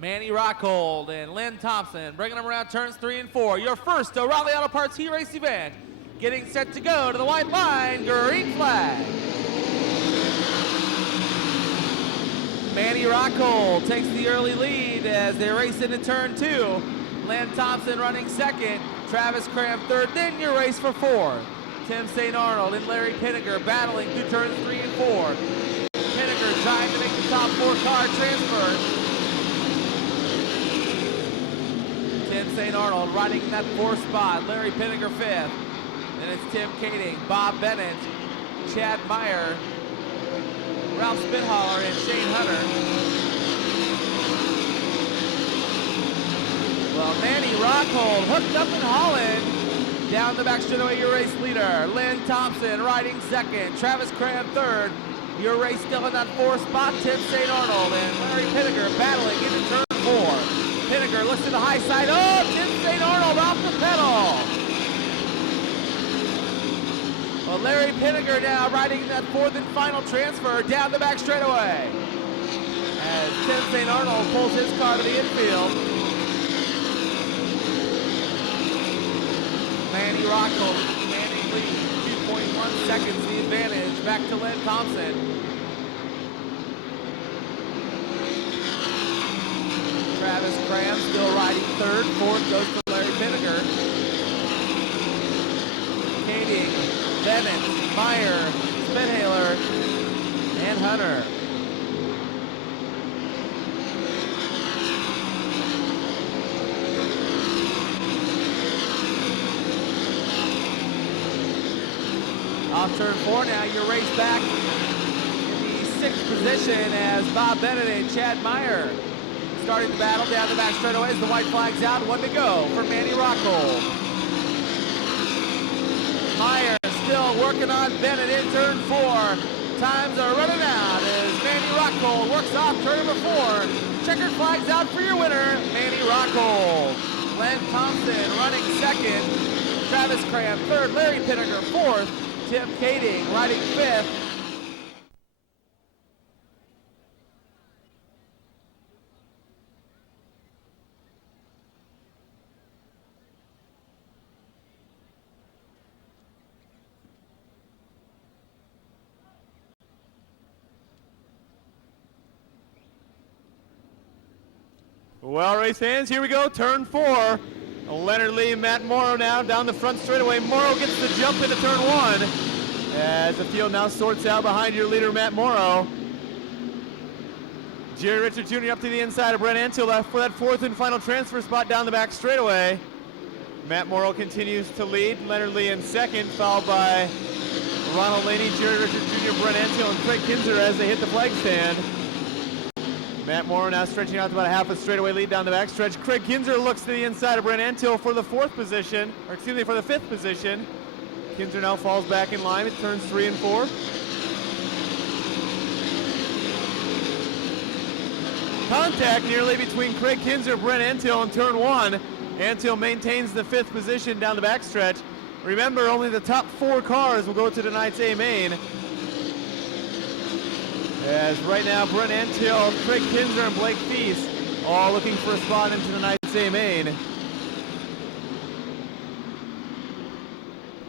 Manny Rockhold and Lynn Thompson bringing them around turns 3 and 4. Your first O'Reilly Auto Parts Heat Race event. Getting set to go to the white line, green flag. Manny Rockhold takes the early lead as they race into turn 2. Lynn Thompson running second, Travis Cram third, then your race for fourth. Tim St. Arnold and Larry Pinniger battling through turns 3 and 4. Pinniger trying to make the top 4 car transfer. Tim St. Arnold riding in that 4th spot. Larry Pinniger 5th. Then it's Tim Kading, Bob Bennett, Chad Meyer, Ralph Spithaler, and Shane Hunter. Well, Manny Rockhold hooked up in Holland. Down the back straightaway, your race leader. Lynn Thompson riding second. Travis Cram third. Your race still in that 4th spot. Tim St. Arnold and Larry Pinniger battling into turn 4. Pinniger looks to the high side. Oh, Tim St. Arnold off the pedal. Well, Larry Pinniger now riding that 4th and final transfer down the back straightaway. As Tim St. Arnold pulls his car to the infield. Manny Rockhold, Manny lead, 2.1 seconds the advantage. Back to Lynn Thompson. Travis Cram still riding third. 4th goes to Larry Pinniger. Kading, Bennett, Meyer, Spithaler, and Hunter. Off turn 4 now, your race back in the 6th position as Bob Bennett and Chad Meyer starting the battle down the back straightaway as the white flag's out. 1 to go for Manny Rockhold. Meyer still working on Bennett in turn 4. Times are running out as Manny Rockhold works off turn number 4. Checkered flag's out for your winner, Manny Rockhold. Len Thompson running second. Travis Cram third. Larry Pinniger 4th. Tim Kading riding 5th. Well, race fans, here we go, turn 4. Leonard Lee and Matt Morrow now down the front straightaway. Morrow gets the jump into turn 1 as the field now sorts out behind your leader, Matt Morrow. Jerry Richard Jr. up to the inside of Brent Antill for that 4th and final transfer spot down the back straightaway. Matt Morrow continues to lead. Leonard Lee in second, followed by Ronald Laney, Jerry Richard Jr., Brent Antill, and Craig Kinzer as they hit the flag stand. Matt Morrow now stretching out to about a half a straightaway lead down the backstretch. Craig Kinzer looks to the inside of Brent Antill for the 4th position, or excuse me, for the 5th position. Kinzer now falls back in line. It turns 3 and 4. Contact nearly between Craig Kinzer, Brent Antill, and turn 1. Antill maintains the 5th position down the backstretch. Remember, only the top 4 cars will go to tonight's A main. As right now, Brent Antill, Craig Kinzer, and Blake Feast all looking for a spot into tonight's A main.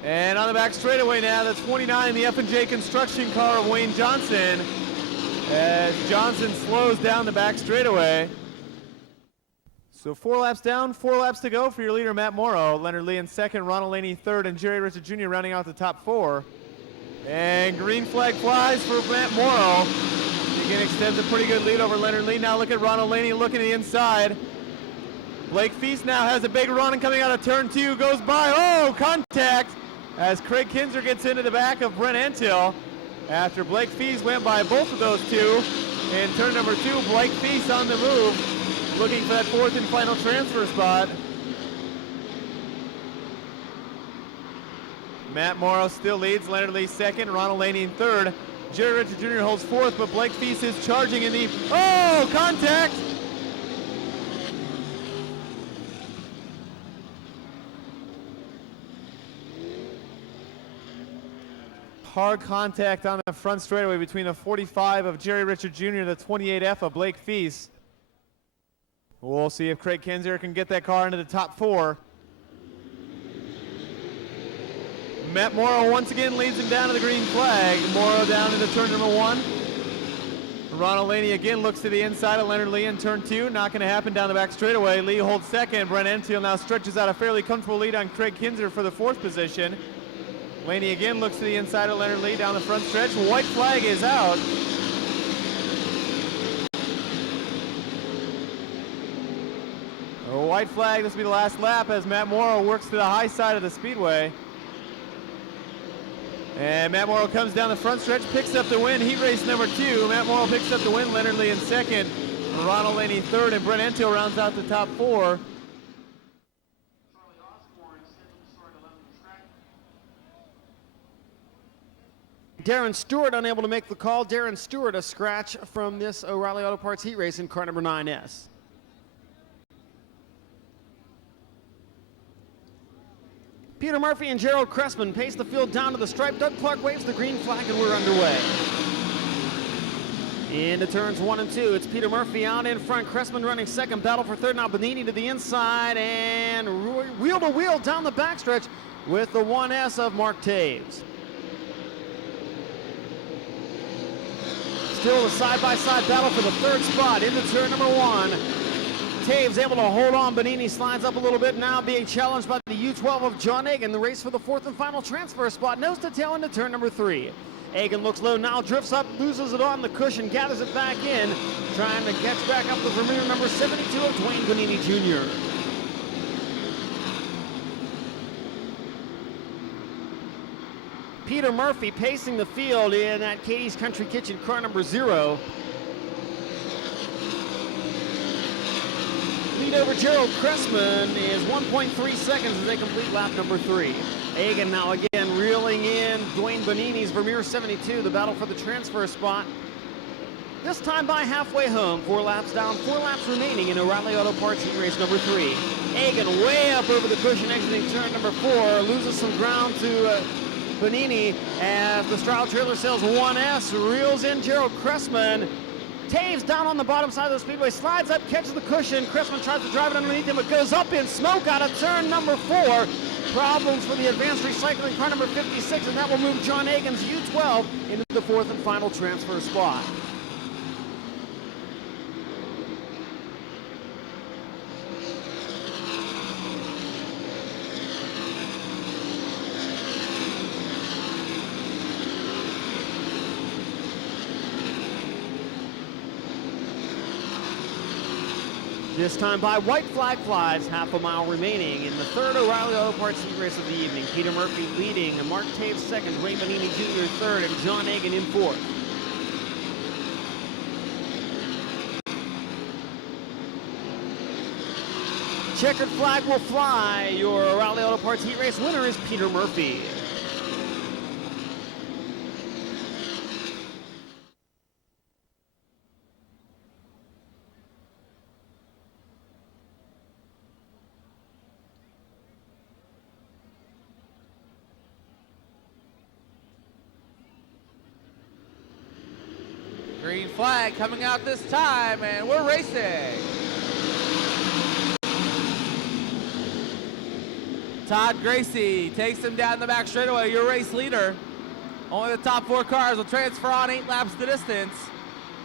And on the back straightaway now, the 29, the F&J Construction car of Wayne Johnson, as Johnson slows down the back straightaway. So 4 laps down, 4 laps to go for your leader, Matt Morrow. Leonard Lee in second, Ronald Laney third, and Jerry Richard Jr. rounding out the top 4. And green flag flies for Matt Morrow. Again, extends a pretty good lead over Leonard Lee. Now look at Ronald Laney looking at the inside. Blake Feast now has a big run and coming out of turn 2, goes by, oh, contact, as Craig Kinzer gets into the back of Brent Antill. After Blake Feast went by both of those two. In turn number 2, Blake Feast on the move, looking for that 4th and final transfer spot. Matt Morrow still leads, Leonard Lee second, Ronald Laney in third. Jerry Richard Jr. holds 4th, but Blake Feast is charging in the, oh, contact! Hard contact on the front straightaway between the 45 of Jerry Richard Jr. and the 28F of Blake Feast. We'll see if Craig Kinzer can get that car into the top 4. Matt Morrow once again leads him down to the green flag. Morrow down into turn number 1. Ronald Laney again looks to the inside of Leonard Lee in turn 2. Not going to happen down the back straightaway. Lee holds second. Brent Enfield now stretches out a fairly comfortable lead on Craig Kinzer for the 4th position. Laney again looks to the inside of Leonard Lee down the front stretch. White flag is out. A white flag, this will be the last lap as Matt Morrow works to the high side of the speedway. And Matt Morrow comes down the front stretch, picks up the win. Heat race number 2. Matt Morrow picks up the win. Leonard Lee in second. Ronald Laney third, and Brent Entill rounds out the top 4. Darren Stewart unable to make the call. Darren Stewart a scratch from this O'Reilly Auto Parts heat race in car number 9S. Peter Murphy and Gerald Cressman pace the field down to the stripe. Doug Clark waves the green flag and we're underway. Into turns 1 and 2. It's Peter Murphy out in front. Cressman running second. Battle for third. Now Bonini to the inside and wheel to wheel down the backstretch with the 1S of Mark Taves. Still a side-by-side battle for the third spot into turn number 1. Taves able to hold on. Bonini slides up a little bit now, being challenged by the U12 of John Egan. The race for the 4th and final transfer spot. Nose to tail into turn number 3. Egan looks low now, drifts up, loses it on the cushion, gathers it back in, trying to catch back up the Vermeer number 72 of Dwayne Bonini Jr. Peter Murphy pacing the field in that Katie's Country Kitchen car number 0. Lead over Gerald Cressman is 1.3 seconds as they complete lap number 3. Egan now again reeling in Dwayne Bonini's Vermeer 72, the battle for the transfer spot. This time by halfway home, 4 laps down, 4 laps remaining in O'Reilly Auto Parts heat race number 3. Egan way up over the cushion exiting turn number 4, loses some ground to Bonini as the Stroud trailer sails 1S, reels in Gerald Cressman. Taves down on the bottom side of the speedway, slides up, catches the cushion. Cressman tries to drive it underneath him, but goes up in smoke out of turn number 4. Problems for the advanced recycling car number 56, and that will move John Egan's U12 into the 4th and final transfer spot. This time by white flag flies, half a mile remaining in the 3rd O'Reilly Auto Parts heat race of the evening. Peter Murphy leading, Mark Taves second, Dwayne Bonini Jr. third, and John Egan in 4th. Checkered flag will fly. Your O'Reilly Auto Parts heat race winner is Peter Murphy. Green flag coming out this time, and we're racing. Todd Gracie takes him down the back straightaway, your race leader. Only the top 4 cars will transfer on 8 laps the distance.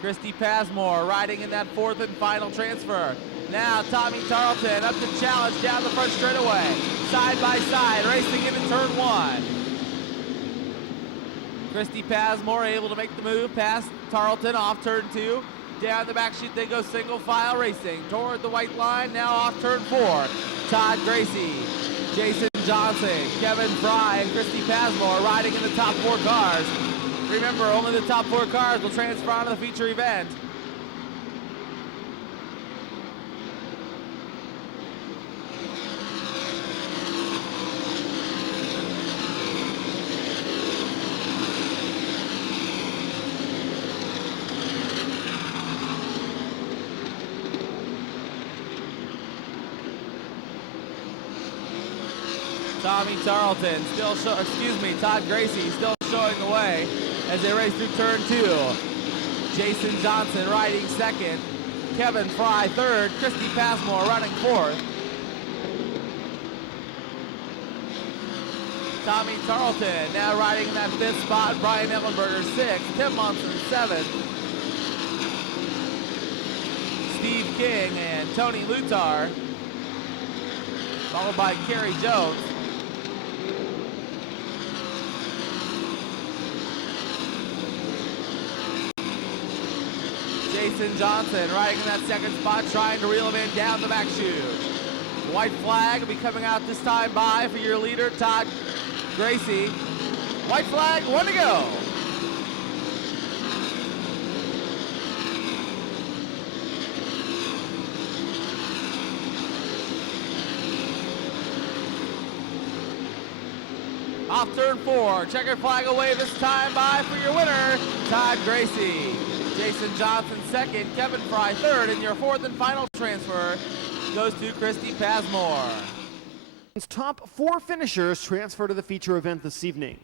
Christy Pasmore riding in that 4th and final transfer. Now Tommy Tarleton up to challenge down the front straightaway. Side by side, racing into turn 1. Christy Pasmore able to make the move past Tarleton off turn 2. Down the back chute they go single file racing toward the white line, now off turn 4. Todd Gracie, Jason Johnson, Kevin Fry, and Christy Pasmore riding in the top 4 cars. Remember, only the top 4 cars will transfer onto the feature event. Tommy Tarleton Todd Gracie still showing the way as they race through turn 2. Jason Johnson riding second. Kevin Fry third, Christy Passmore running fourth. Tommy Tarleton now riding in that fifth spot, Brian Ellenberger sixth, Tim Munson seventh. Steve King and Tony Lutar, followed by Kerry Jones. Jason Johnson riding in that second spot, trying to reel him in down the back chute. White flag will be coming out this time by for your leader, Todd Gracie. White flag, one to go. Off turn four, checkered flag away this time by for your winner, Todd Gracie. Jason Johnson second, Kevin Fry third, and your fourth and final transfer goes to Christy Passmore. Top 4 finishers transfer to the feature event this evening.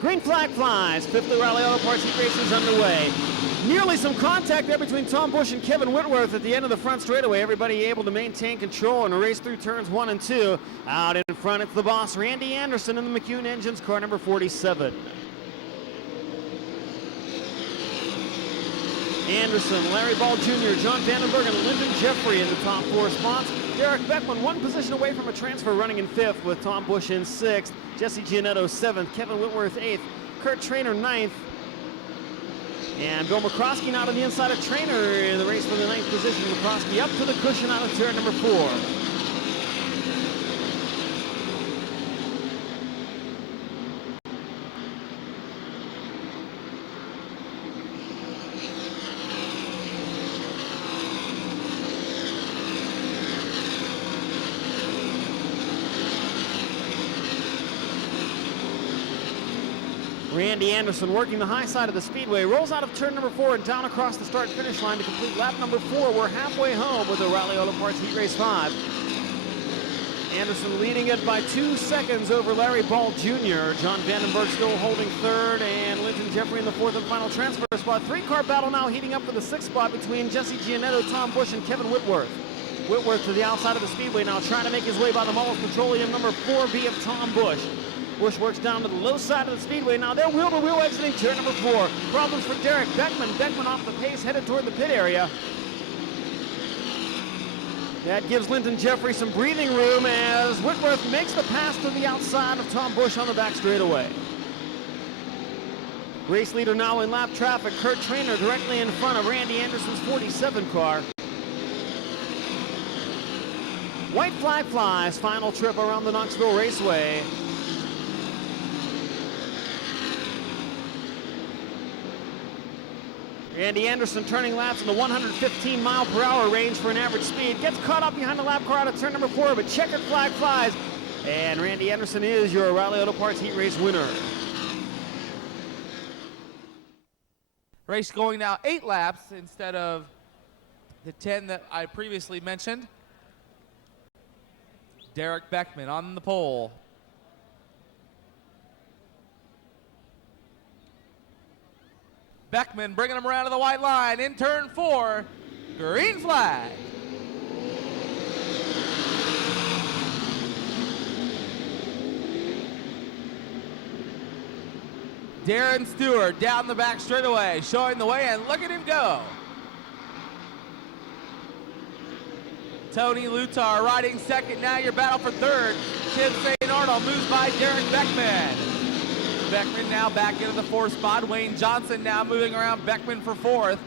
Green flag flies. Fifth Rally Auto Parts Heat Race is underway. Nearly some contact there between Tom Busch and Kevin Whitworth at the end of the front straightaway. Everybody able to maintain control and race through turns 1 and 2. Out in front, it's the boss, Randy Anderson in the McCune Engines, car number 47. Anderson, Larry Ball Jr., John Vandenberg, and Lyndon Jeffrey in the top 4 spots. Derek Beckman, 1 position away from a transfer, running in 5th with Tom Busch in 6th. Jesse Giannetto 7th, Kevin Whitworth 8th, Kurt Trainer 9th. And Bill McCroskey now to the inside of Trainer in the race for the 9th position. McCroskey up to the cushion out of turn number 4. Randy Anderson working the high side of the speedway, rolls out of turn number 4 and down across the start-finish line to complete lap number 4. We're halfway home with the Rally Auto Parts Heat Race 5. Anderson leading it by 2 seconds over Larry Ball Jr. John Vandenberg still holding 3rd, and Lyndon Jeffrey in the 4th and final transfer spot. 3-car battle now heating up for the 6th spot between Jesse Giannetto, Tom Busch, and Kevin Whitworth. Whitworth to the outside of the speedway now, trying to make his way by the Mullis Petroleum number 4B of Tom Busch. Busch works down to the low side of the speedway. Now they're wheel-to-wheel exiting turn number 4. Problems for Derek Beckman. Beckman off the pace, headed toward the pit area. That gives Lyndon Jeffrey some breathing room as Whitworth makes the pass to the outside of Tom Busch on the back straightaway. Race leader now in lap traffic. Kurt Trainer directly in front of Randy Anderson's 47 car. White flag flies. Final trip around the Knoxville Raceway. Randy Anderson turning laps in the 115 mile per hour range for an average speed. Gets caught up behind the lap car out of turn number 4, but checkered flag flies. And Randy Anderson is your Rally Auto Parts Heat Race winner. Race going now 8 laps instead of the 10 that I previously mentioned. Derek Beckman on the pole. Beckman bringing him around to the white line in turn 4. Green flag. Darren Stewart down the back straightaway, showing the way, and look at him go. Tony Lutar riding second. Now your battle for 3rd. Tim St. Arnold moves by Derek Beckman. Beckman now back into the 4th spot. Wayne Johnson now moving around Beckman for 4th.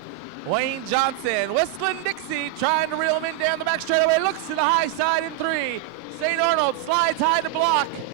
Wayne Johnson, whistling Dixie, trying to reel him in down the back straightaway. Looks to the high side in 3. St. Arnold slides high to block.